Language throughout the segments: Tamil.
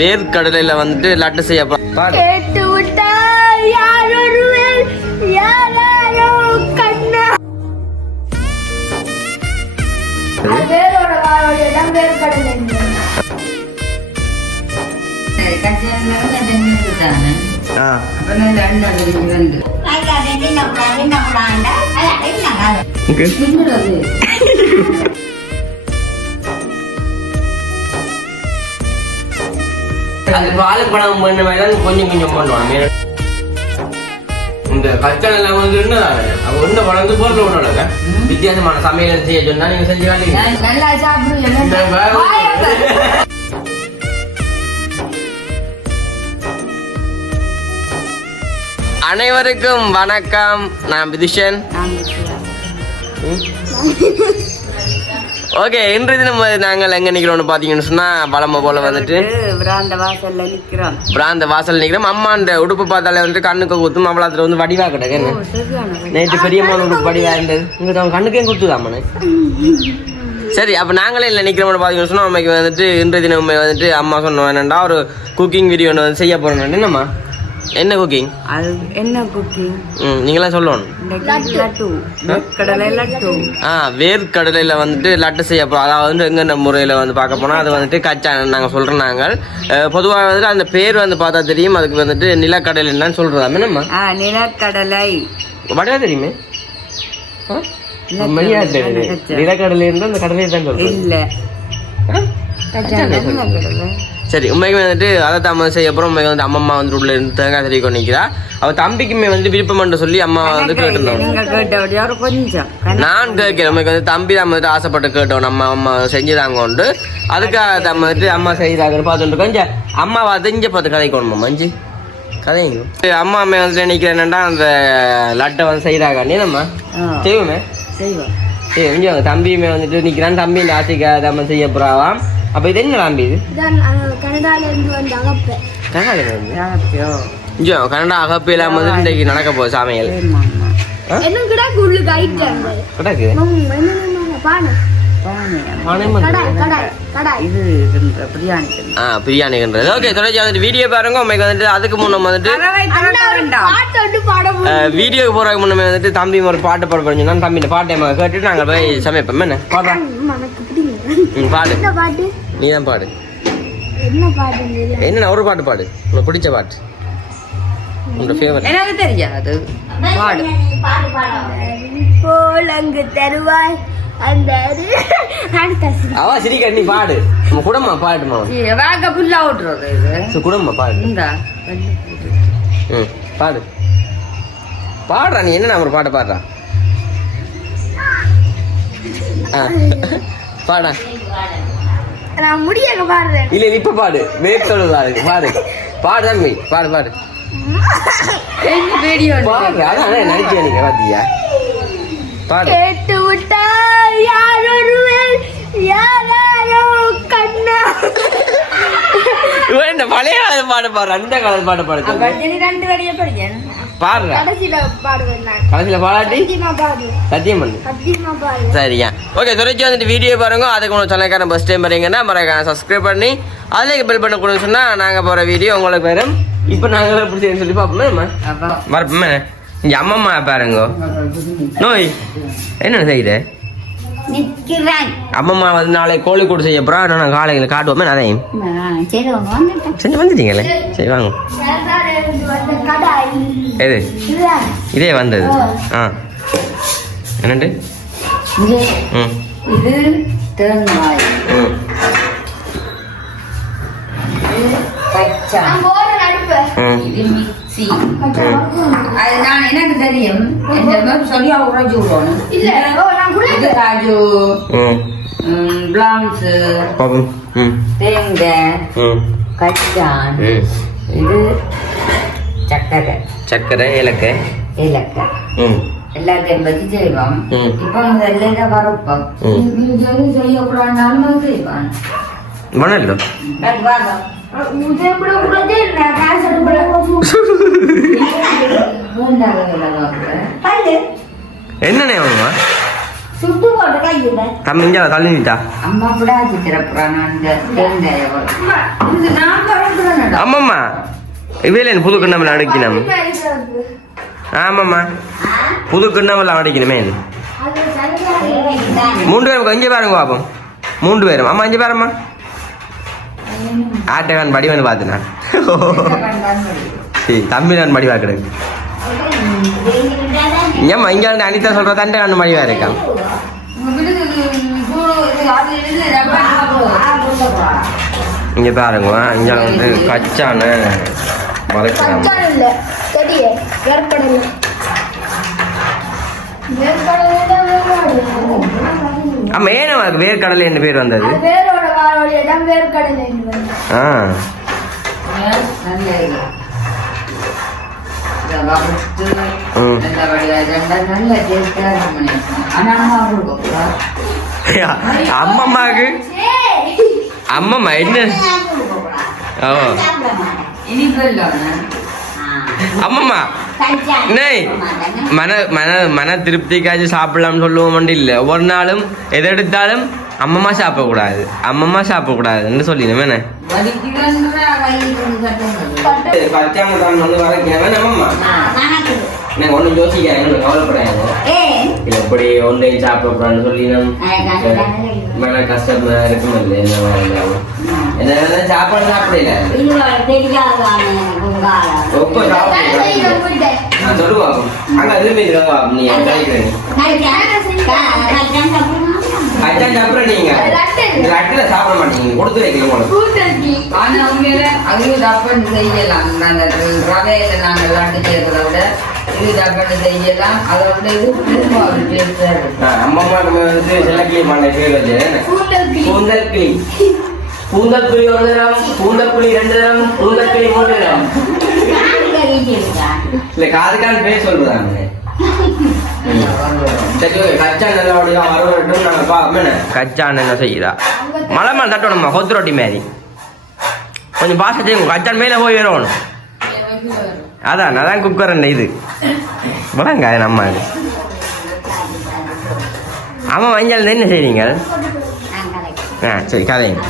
வேர்க்கடலையில வந்துட்டு லட்டு செய்ய போறோம். அது பாலுக்கு படம் பண்ண மாதிரி கொஞ்சம் கொஞ்சம் பண்ணுவாங்க. இந்த கச்சனை வந்து ஒண்ணு வளர்ந்து போறது ஒண்ணு வித்தியாசமான சமையல் செய்ய சொன்னா நீங்க செஞ்சு காட்டீங்க. அனைவருக்கும் வணக்கம். நான் விதுஷன். ஓகே, இன்றைய தினம் நாங்கள் எங்க நிக்கிறோம்னு பாத்தீங்கன்னு சொன்னா பழம போல வந்துட்டு பிராந்த வாசல் நிக்கிறோம். அம்மாண்ட உடுப்பு பார்த்தாலே வந்து கண்ணுக்கு குத்தும். அவ்வளவு வந்து வடிவா கிடக்கு. நேற்று பெரியம்மான உடுப்பு வடிவா இருந்தது. இங்க கண்ணுக்கே குத்துதாமனு. சரி, அப்ப நாங்களே இல்லை நிக்கிறோம்னு பாத்தீங்கன்னு சொன்னா அம்மைக்கு வந்துட்டு இன்றைய தினம் வந்துட்டு அம்மா சொன்னோம் என்னண்டா ஒரு குக்கிங் வீடியோ ஒன்று வந்து செய்ய போறோம். என்னம்மா என்ன குக்கிங்? என்ன குக்கிங் நீங்களாம் சொல்லணும். வேர்க்கடலையில வந்துட்டு லட்டு செய்ய போறோம். அதாவது வந்து எங்க முறையில வந்து பார்க்க போனா அது வந்துட்டு கச்சா நாங்க சொல்றோம். நாங்கள் பொதுவாக வந்துட்டு அந்த பேர் வந்து பார்த்தா தெரியும். அதுக்கு வந்துட்டு நிலக்கடலை என்னன்னு சொல்றதா? என்னம்மா நிலக்கடலை வடையா தெரியுமே. நிலக்கடலை இருந்தா அந்த கடலையை தான் சொல்றோம். இல்ல சரி, உண்மைக்கு வந்துட்டு அதை தான் செய்ய அப்புறம் உண்மைக்கு வந்து அம்மா வந்து உள்ள இருந்து தேங்காய் சரி கொண்டிக்கிறா. அவ தம்பிக்குமே வந்து விருப்பம் சொல்லி அம்மா வந்து கேட்டுருந்தோம். நான் கேட்கிறேன். உண்மைக்கு வந்து தம்பி தான் வந்துட்டு ஆசைப்பட்டு கேட்டோம். நம்ம அம்மா செஞ்சுதாங்க உண்டு. அதுக்காக நம்ம வந்துட்டு அம்மா செய்தாங்க பார்த்துட்டு கொஞ்சம் அம்மாவை அதிஞ்ச பார்த்து கதைக்கணும். மஞ்சு கதைங்க அம்மா அம்மா வந்து நினைக்கிறேன்டா அந்த லட்டை வந்து செய்தாங்க. நீ நம்ம செய்வோமே செய்வோம். சரி, கொஞ்சம் தம்பியுமே வந்துட்டு நிற்கிறான். தம்பி இந்த ஆசைக்காக நம்ம செய்ய போறாவாம். அப்ப இது என்ன தம்பி? இது கனடா அகப்பையில வந்து இன்றைக்கு நடக்க போகுது சமையல். பிரியாணின்றது. ஓகே, தொடர்ச்சி வந்துட்டு வீடியோ பாருங்க. உண்மைக்கு வந்துட்டு அதுக்கு முன்ன வந்துட்டு வீடியோக்கு போறதுக்கு முன்னமே வந்துட்டு தம்பி ஒரு பாட்டு பாட போறோம். தம்பி இந்த பாட்டை கேட்டுட்டு நாங்க போய் சமைப்போம். என்ன பாடுறோம்? பாடு, நீதான் பாடு. என்ன ஒரு பாட்டு பாடு, உனக்கு பிடிச்ச பாட்டு, உன்னோட ஃபேவரட். எனக்கு தெரியாது. பாடு. போலங்கு தருவாய் அந்த அவ சிரிக்க. நீ பாடு. நம்ம குடம்மா பாடுமா. வேக புல்லா ஓட்டுறது இது குடம்மா பாடு. பாடு பாடுறா. நீ என்ன ஒரு பாட்டை பாடுறா. பாடா. நான் முடியல பாடுறேன். இல்ல இப்ப பாடு. வேப்தோடு பாடு. பாடு பாடு தம்பி. பாடு பாடு. வீடியோ பாடு. அதான் நினைச்சேன் நீங்க பாத்தியா. பாடு. கேட்டு விட்டா யாரொருவர் யாரோ கண்ணா. இவன் இந்த பழைய கால பாடு பாடு. அந்த கால பாடு பாடு. ரெண்டு வரியா படிக்கேன். பாடுற கடைசியில பாடாட்டி சத்தியம் பண்ணு. சரியா? ஓகே, தொடர்ச்சி வந்துட்டு வீடியோ பாருங்க. அதுக்கு உங்களுக்கு சொன்னக்காரன் ஃபர்ஸ்ட் டைம் பாருங்கன்னா மறக்காம சப்ஸ்கிரைப் பண்ணி அதில் பெல் பண்ண கொடுங்க. சொன்னா நாங்க போற வீடியோ உங்களுக்கு வரும். இப்ப நாங்க எப்படி செய்யணும் சொல்லி பாப்போமே. வரப்போமே இங்க அம்மம்மா பாருங்க. நோய் என்ன செய்யுது? அம்மம்மா வந்து நாளை கோழிக்கூடு செய்ய போறா. நான் காலையில் காட்டுவோமே. அதையும் செஞ்சு வந்துட்டீங்களே. சரி வாங்க. எது இதே வந்தது? என்னண்டு? இது தேங்காய், இது மிக்ஸி. அது நான் எனக்கு தெரியும். சரியா உறைஞ்சு விடணும். இது காஜு, பிளாம்ஸ், தேங்காய், கச்சான், இது சக்கரை, சக்கரை, ஏலக்காய், எல்லாத்தையும் பத்தி செய்வோம். இப்ப முதல்ல வரப்போம் செய்யக்கூடாதுனாலும் செய்வான். என்ன தம்பி இங்க தள்ளி நிட்டா ஆமாம்மா இவையில புது கிண்ணமெல்லாம் அடிக்கணும் ஆமாம்மா புது கிண்ணமெல்லாம் அடிக்கணுமே 3 பேரும் இங்கே பாருங்க பாப்போம் 3 பேரும் அம்மா இங்கே பாரும்மா ஆட்டகான் படி வந்து பார்த்துனா சரி தம்பி நான் படி பார்க்குறேன் ஏம்மா இங்கே அனிதா சொல்கிற தண்டை கண்ணு மடிவா இருக்கா இங்கே பாருங்க இங்கே வந்து கச்சான ஆமா ஏன் உனக்கு வேர்க்கடலை என்று பேர் வந்தது அம்மம்மாக்கு அம்மம்மா என்ன அம்மம்மா மன திருப்திக்காச்சும் சாப்பிடலாம்னு சொல்லுவோம் இல்லை ஒவ்வொரு நாளும் எதை எடுத்தாலும் அம்மம்மா சாப்பிடக்கூடாதுன்னு சொல்லிடுவேன் என்ன ஒன்னும் யோசிக்கிறேன் கவலைப்படாது எப்படி ஒன்றையும் சாப்பிடக்கூடாதுன்னு சொல்லினோம் மன கஷ்டமா இருக்கும் என்ன சாப்பாடு சாப்பிடல சொல்லுவாங்க அங்க திரும்பி நீ கிடைக்கிறேன் கச்சான் சாப்பிட நீங்க லட்டுல சாப்பிட மாட்டீங்க கொடுத்து வைக்கிறீங்க ஆனா உண்மையில அதுவும் தப்பன்னு செய்யலாம் ரவையில நாங்க லட்டு சேர்க்கிறத விட இது தப்பன்னு செய்யலாம் அதோட இது அம்மா வந்து சிலக்கிளி மாட்டை பேர் வச்சு பூந்தல் கிளி 1 தரம் பூந்தல் கிளி 2 தரம் பூந்தல் கிளி 3 தரம் இல்ல காதுக்கான பேர் சொல்றாங்க கச்சான் என்ன செய்யுதா மலை மேல தட்டணுமா கொத்து ரொட்டி மாதிரி கொஞ்சம் பாச செய்யும் கச்சான் மேல போய் வரணும் அதான் குக்கர் என்ன இது வளங்க நம்ம இது ஆமா மஞ்சள் என்ன செய்றீங்க சரி கதைங்க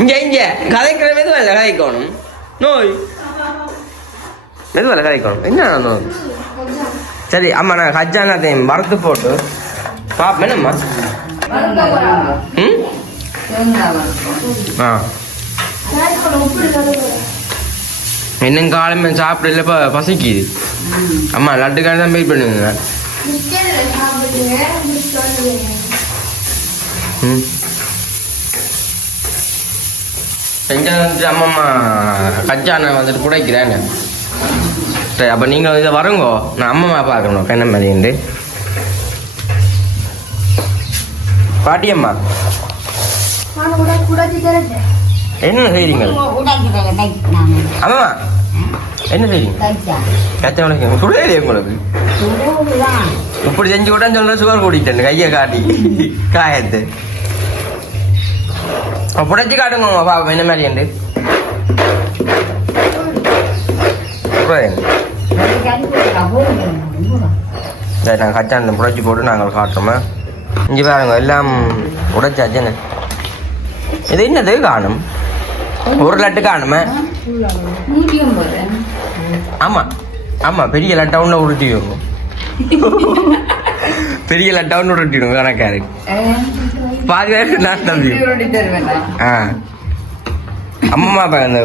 இங்க கதைக்கிற மெதுவா இல்லை கதைக்கணும் நோய் மெதுவா கதைக்கணும் என்ன சரி அம்மா நான் கஜானாத்தையும் வறுத்து போட்டு பாப்பேன் என்னம்மா இன்னும் காலமே சாப்பிடல பசிக்குது அம்மா லட்டுக்கான தான் வெயிட் பண்ணுங்க செஞ்சு அம்மம்மா கஜானை வந்துட்டு குடைக்கிறேன் சரி அப்போ நீங்கள் இதை வருங்கோ நான் அம்மா பார்க்கணும் என்ன மாதிரிண்டு பாட்டியம்மா என்ன செய்றீங்க அம்மா என்ன செய்றீங்க கச்சா உனக்கு சுடலையே உங்களுக்கு இப்படி செஞ்சு விட்டான்னு சொல்ல சுகர் கூட்டிட்டேன் கையை காட்டி காயத்து புடைச்சி காட்டுங்க பாப்பா என்ன மாதிரிண்டு நாங்கள் கச்சான் புடைச்சி போட்டு நாங்கள் காட்டுறோமா இங்கே பாருங்க எல்லாம் உடைச்சாச்சுன்னு இது என்னது காணும் 1 லட்டு காணுமே ஆமாம் பெரிய லட்டவுன்னு உருட்டிடுவோம் பெரிய லட்டவுன்னு உருட்டிடுவோம் கணக்காரு பாதி பேருக்கு நான் தம்பி அம்மா அந்த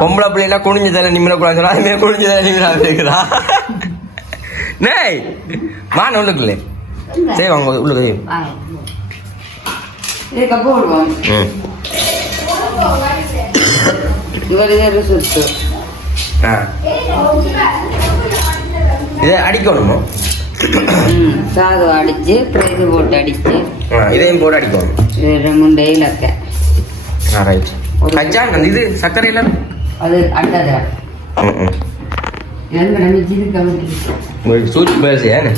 பொம்பளை பிள்ளைனா குனிஞ்சு தலை நிமிடக்கூடாது சொன்னா அதுமாரி குனிஞ்சு தலை நிமிடம் இருக்குதா நேய் மான் உள்ளுக்குள்ளே சரி அவங்க உள்ளுக்கு இதை அடிக்கணுமோ சாதம் அடிச்சு இது போட்டு அடிச்சு இதையும் போட்டு அடிக்கணும் முண்டை இலக்க ரைட் கச்சான் இது சர்க்கரை இல்லை அது அட்டதா சூச்சு பேசு ஏன்னு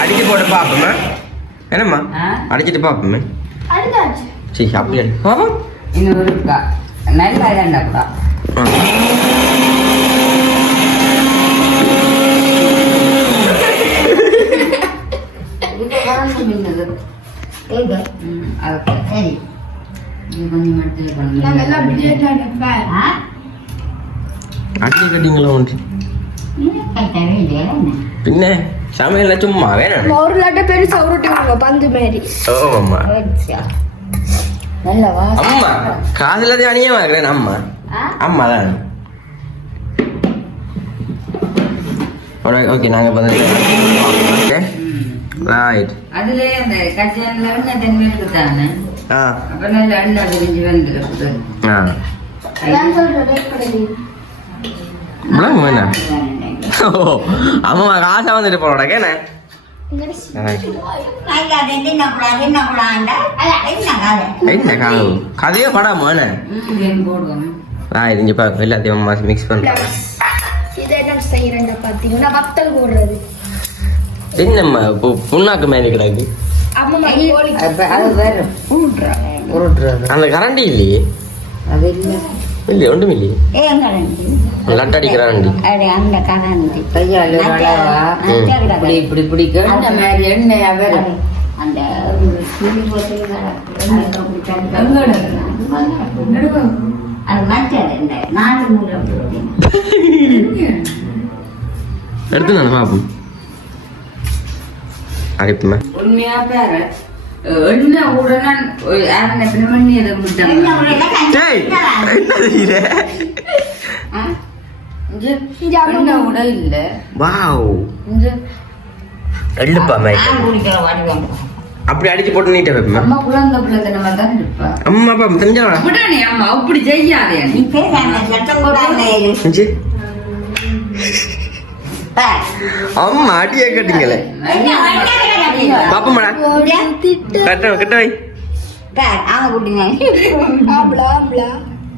அடிச்சு போட்டு பார்ப்போம்மா என்னம்மா அடிச்சுட்டு பார்ப்போமே சரி அப்படியே பார்ப்போம் இன்னொரு நல்லா கூட சரி இது கொஞ்சம் மட்டும் பண்ணுங்க. அட்டி கட்டிங்களா ஒன்று பின்ன சமையல சும்மா வேணும். ஒரு லட்ட பெருசா உருட்டுவாங்க பந்து மாதிரி. ஆமா நல்ல வா அம்மா காதுல அணியமா இருக்கிறேன். அம்மா அம்மா தான். ஓகே நாங்க ஓகே ரைட். அதுல அந்த கச்சான்ல எண்ணெய் தண்ணி இருக்குதானே ஆ அப்ப நல்ல எண்ணெய் விரிஞ்சு வந்துருக்கு. ஆ அதான் சொல்றேன் கடை. பிளாங் வேணா. அம்மா காசா வந்துட்டு போறோட கேன கதையே படாம போடுவோம். இங்க பாரு எல்லாத்தையும் மிக்ஸ் பண்றேன். இதை என்ன செய்யறேன் பாத்தீங்கன்னா வத்தல் போடுறது. என்னம்மா புண்ணாக்கு மேலே கிடக்கு. அம்மா கோழி அது வேற உருட்டுறது. அந்த கரண்டி இல்லையே. அது இல்லை இல்லையே ஒன்றும் இல்லையே. லட்டடிக்கிறாண்டி அந்த கரண்டி கையால இப்படி இப்படி பிடிக்கும். அந்த மாதிரி எண்ணெயா வேற அந்த எடுத்து நான் பாப்போம். அடிப்புமா உண்மையா பேர எண்ணெய் உடனே யாருன்னு எத்தனை மணி அதை விட இல்ல. வாவ் எள்ளுப்பாமே அப்படி அடிச்சு போட்டு நீட்டா வைப்போம். அம்மா குழந்தை பிள்ளை நம்ம தான் இருப்பா. அம்மா அப்பா தெரிஞ்சா விடானே அம்மா அப்படி செய்யாதே. அம்மா அடியே கட்டிங்களே பாப்பமாடா கிட்ட வை.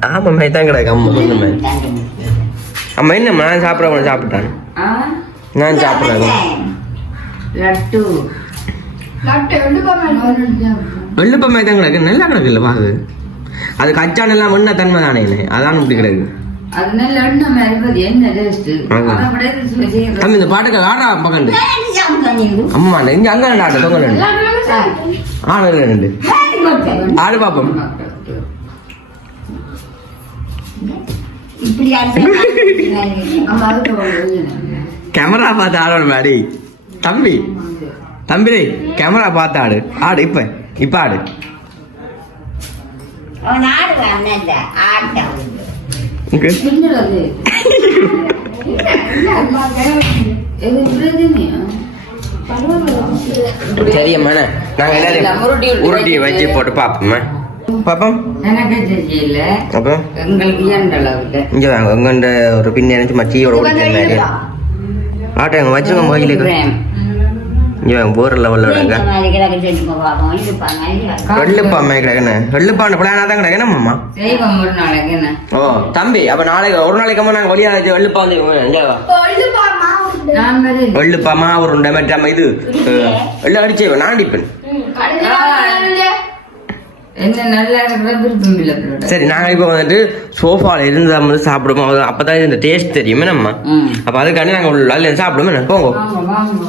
ஆமா மை தான் கிடக்கு. அம்மா கொஞ்சம் அம்மா என்னம்மா நான் சாப்பிட்றேன் சாப்பிட்டான் நான் சாப்பிட்றேன். லட்டு வெள்ளுப்பம்மை தான் கிடக்கு. நல்லா கிடக்கு இல்லை பாது. அது கச்சான் எல்லாம் ஒன்ன தன்மை தானே அதான் இப்படி கிடக்கு. அதனால எண்ணெய் மாதிரி என்ன டேஸ்ட். தம்பி இந்த பாட்டுக்கு ஆடா பக்கண்டு அம்மா இங்க அங்க ரெண்டு ஆட்டை தொங்க ரெண்டு ஆடு ரெண்டு ஆடு பாப்போம். கேமரா பார்த்து ஆடணும் மாடி தம்பி. தம்பி கேமரா பார்த்து ஆடு ஆடு இப்ப ஆடு. சரியம்மா நாங்க எல்லாரும் உருட்டியை வச்சு போட்டு பாப்போம்மா பாப்போம். இங்க வாங்க உங்க ஒரு பின்ன நினைச்சு மச்சியோட உருட்டு ஆட்டோ எங்க வச்சுக்கோங்க கோயிலுக்கு. இங்க போற லெவல்ல விடுங்க. வெள்ளுப்பாமே கிடக்குன்னு வெள்ளுப்பாண்ட பிளானா தான் கிடக்குன்னு. ஓ தம்பி அப்ப நாளைக்கு ஒரு நாளைக்கு அம்மா நாங்க வழியா வெள்ளுப்பா வந்து வெள்ளுப்பா மாவு உருண்டை மாதிரி நம்ம இது எல்லாம் அடிச்சு நான் அடிப்பேன். சரி நாங்க இப்ப வந்துட்டு சோஃபால இருந்து வந்து சாப்பிடுவோம். அப்பதான் இந்த டேஸ்ட் தெரியுமே நம்ம. அப்ப அதுக்காண்டி நாங்க சாப்பிடுவோம். போங்க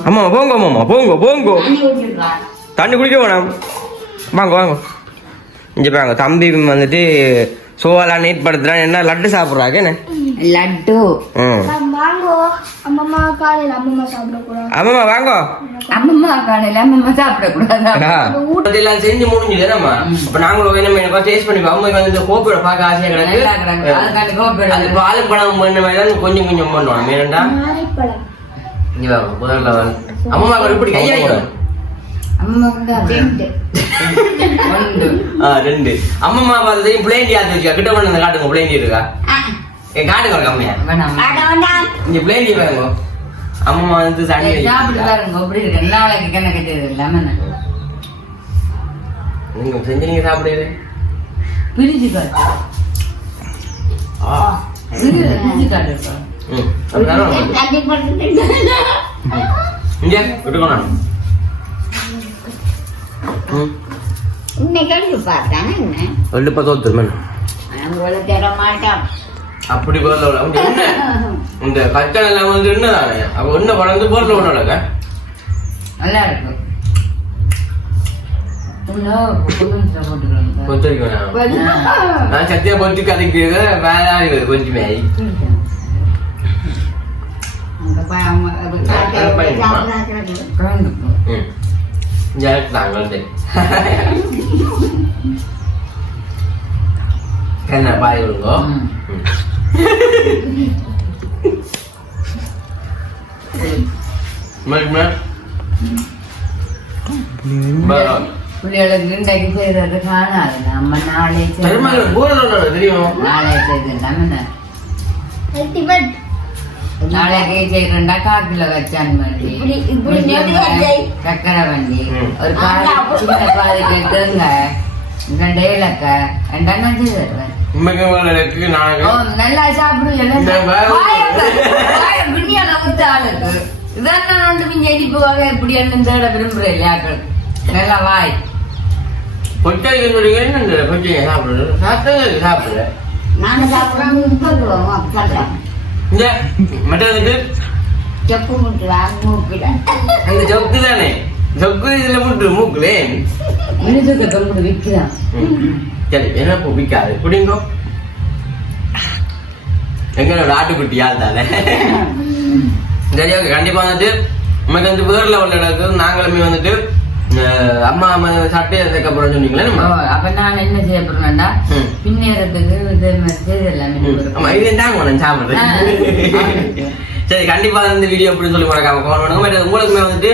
அம்மா போங்க அம்மா போங்க போங்க தண்ணி குடிக்க வேணாம். வாங்க வாங்க இங்க பாங்க தம்பி வந்துட்டு சோஃபாலாம் நீட் படுத்துறான். என்ன லட்டு சாப்பிடுறாங்க என்ன லட்டு. அம்மா காலையில அம்மா சாப்பிடக்கூடாது. அம்மா வாங்க அம்மா காலையில அம்மா சாப்பிடக்கூடாது. எல்லாம் செஞ்சு முடிஞ்சது நம்ம. அப்ப நாங்களும் என்ன டேஸ்ட் பண்ணி அம்மாக்கு வந்து கோப்பையோட பார்க்க ஆசையா கிடக்கு. அது பாலும் பழம் பண்ண மாதிரி கொஞ்சம் கொஞ்சம் பண்ணுவோம். ஏனண்டா முதல்ல அம்மா இப்படி கையா ரெண்டு அம்மா பார்த்ததையும் பிளேண்டி ஆத்து வச்சுக்கா. கிட்ட கொண்டு காட்டுங்க பிளேண்டி இருக்கா காட்டுங்க கம்மியா இங்க பிளேண்டி பாருங்க. அம்மா வந்து நீங்க செஞ்சு நீங்க சாப்பிடுறது பிரிச்சு இங்க விட்டுக்கோண்ணா. வெள்ளுப்பா தோத்துருமே அப்படி பொருள் இந்த கச்சல் எல்லாம் வந்து என்னதானே அப்ப ஒன்ன பழந்து பொருள் ஒண்ணு நல்லா இருக்கும். நான் சத்தியா பொட்டி கதைக்கிறது வேலை கொஞ்சமே என்ன பாய் விடுங்கோ பிள்ளைகளுக்கு இன்றைக்கு செய்யறது காணாது நம்ம நாளை நாளை செய்து நாளைக்கு செய்யறா காட்டுல வச்சான் வண்டி சக்கரை வண்டி ஒரு சின்ன பாதி கேட்டுங்க 2 ஏலக்காய் 2 செய்வேன் நல்லா சாப்பிடுவேன் ஆளுக்கு இதான் நான் ஒன்று மிஞ்சி எரிப்பு வகை எப்படி என்ன தேட விரும்புறேன் இல்லையாக்கள் நல்லா வாய் சாப்பிடுற நாங்க சாப்பிடுறோம் செப்பு முட்டு மூக்கிட அந்த சொக்கு தானே சொக்கு இதுல முட்டு மூக்குலே முட்டு விற்கிறான் சரி என்ன பிடிக்காது பிடிங்கோ எங்களோட ஆட்டுக்குட்டி யார் தானே சரி ஓகே கண்டிப்பா வந்துட்டு நமக்கு வந்து வேற லெவல்ல நடக்குது நாங்களுமே வந்துட்டு அம்மா அம்மா சட்டை அதுக்கப்புறம் சொன்னீங்களே அப்ப நான் என்ன செய்ய போறேன்டா பின்னேறதுக்கு இது ஆமா இது தாங்க நான் சாப்பிடுறேன் சரி கண்டிப்பா இந்த வீடியோ அப்படின்னு சொல்லி மறக்காம கமெண்ட் பண்ணுங்க உங்களுக்குமே வந்துட்டு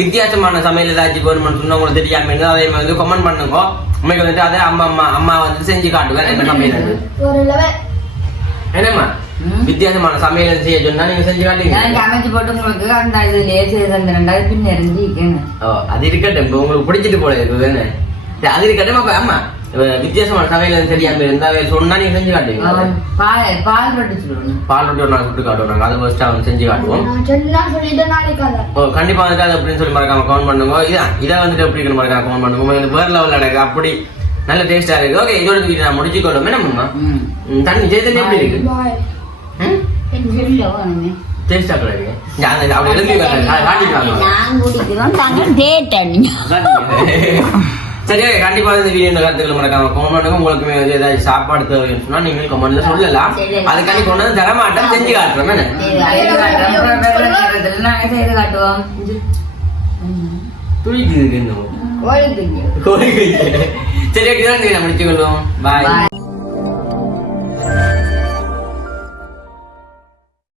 வித்தியாசமான சமையல் ஏதாச்சும் வேணும்னு சொன்னா உங்களுக்கு தெரியாம இருந்தா அதே மாதிரி வந்து கமெண்ட் பண்ணுங்க உங்களுக்கு வந்துட்டு அதை அம்மா வந்து செஞ்சு காட்டுவேன் என்ன சமையல் என்னம்மா வித்தியாசமான சமையல் செய்ய சொன்னா நீங்க செஞ்சு காட்டுவீங்க அமைச்சு போட்டு உங்களுக்கு அந்த இதுலயே செய்து பின்னறிஞ்சிக்கணும் அது இருக்கட்டும் இப்ப உங்களுக்கு பிடிச்சிட்டு போல இருக்குது அது இருக்கட்டும் அப்ப ஆமா வித்தியாசமான சமையல் தெரியாம இருந்தா சொன்னா நீங்க செஞ்சு காட்டுவீங்க பால் ரொட்டி சொல்லணும் பால் ரொட்டி ஒரு நாள் சுட்டு காட்டுவோம் நாங்க அதை ஃபர்ஸ்ட் அவன் செஞ்சு காட்டுவோம் கண்டிப்பா வந்துட்டு அது அப்படின்னு சொல்லி மறக்காம கமெண்ட் பண்ணுங்க இதை வந்துட்டு எப்படி இருக்குன்னு மறக்காம கமெண்ட் பண்ணுங்க வேற லெவல்ல எனக்கு அப்படி நல்ல டேஸ்டா இருக்கு ஓகே இதோட வீட்டு நான் முடிச்சுக்கொள்ளுமே நம்ம தண்ணி ஜெயத்தண்ணி எப்படி இருக்கு டேஸ்டா கிடையாது அப்படி எழுதி சரி கண்டிப்பா இந்த வீடியோ கருத்துக்கள் மறக்காம கமெண்ட் பண்ணுங்க உங்களுக்குமே ஏதாவது சாப்பாடு தேவைன்னு சொன்னா நீங்க கமெண்ட்ல சொல்லலாம் அதுக்காண்டி கொண்டு வந்து தர மாட்டோம் செஞ்சு காட்டுறோம் காட்டுவோம் துளிக்கு சரி முடிச்சுக்கொள்வோம் பாய்.